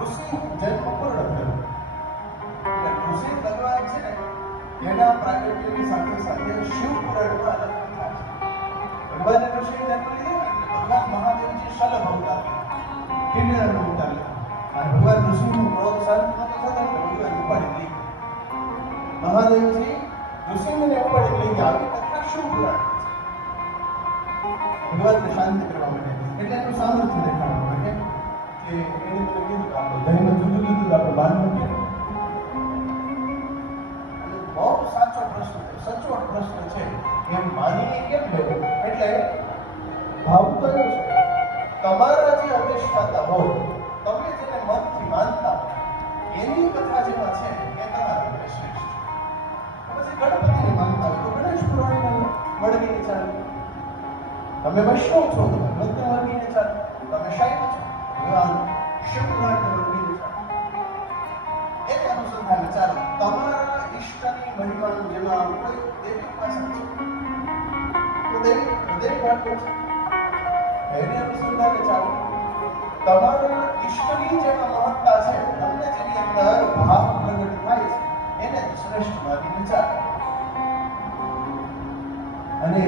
ઋષિ જન્મ પૂર્ણ થયો. એટલે ઋષિ ભગવાન છે ને એના પ્રાગટ્યની સાથે સાથે શિવ પુરાણમાં અલગ કથા છે. ભગવાન ઋષિ જન્મ લીધો ને એટલે ભગવાન મહાદેવજી શલભ અવતાર કિન્નરનો અવતાર લીધો. અને ભગવાન ઋષિનું ક્રોધ શાંત નતો થતો એટલે ભગવાન ઉપાડી લઈ ગયા. મહાદેવજી ઋષિને ઉપાડી લઈ ગયા. આવી કથા શિવ પુરાણ ભગવાનને શાંત કરવા માટે એટલે એનું સામર્થ્ય દેખાડવા માટે કે એને મને કીધું કે આપણે દહીંમાં જુદું જુદું આપણે બાંધવું કે બહુ સાચો પ્રશ્ન છે, સચોટ પ્રશ્ન છે. એમ માનીને કેમ લેવું? એટલે ભાવ તો એવું છે તમારા જે અધિષ્ઠાતા હોય, તમે જેને મનથી માનતા હોય એની કથા જેમાં છે એ તમારા માટે શ્રેષ્ઠ છે. પછી ગણપતિને માનતા હોય તો ગણેશ પુરાણને વળગીને ચાલો. તમે વૈષ્ણવ છો તો ભગવતને વળગીને ચાલો. તમે શૈવ છો ભગવાન શિવ પુરાણને વળગીને ચાલો. એક અનુસંધાને ચાલો. તમારા ઈષ્ટની મહિમાનું જેમાં કોઈ દેવી પાસે છે તો દેવી વાતો છે એને અનુસંધાને ચાલો. તમારા ઈષ્ટની જેમાં મહત્તા છે, તમને જેની અંદર ભાવ પ્રગટ થાય છે એને શ્રેષ્ઠ માનીને ચાલો. અને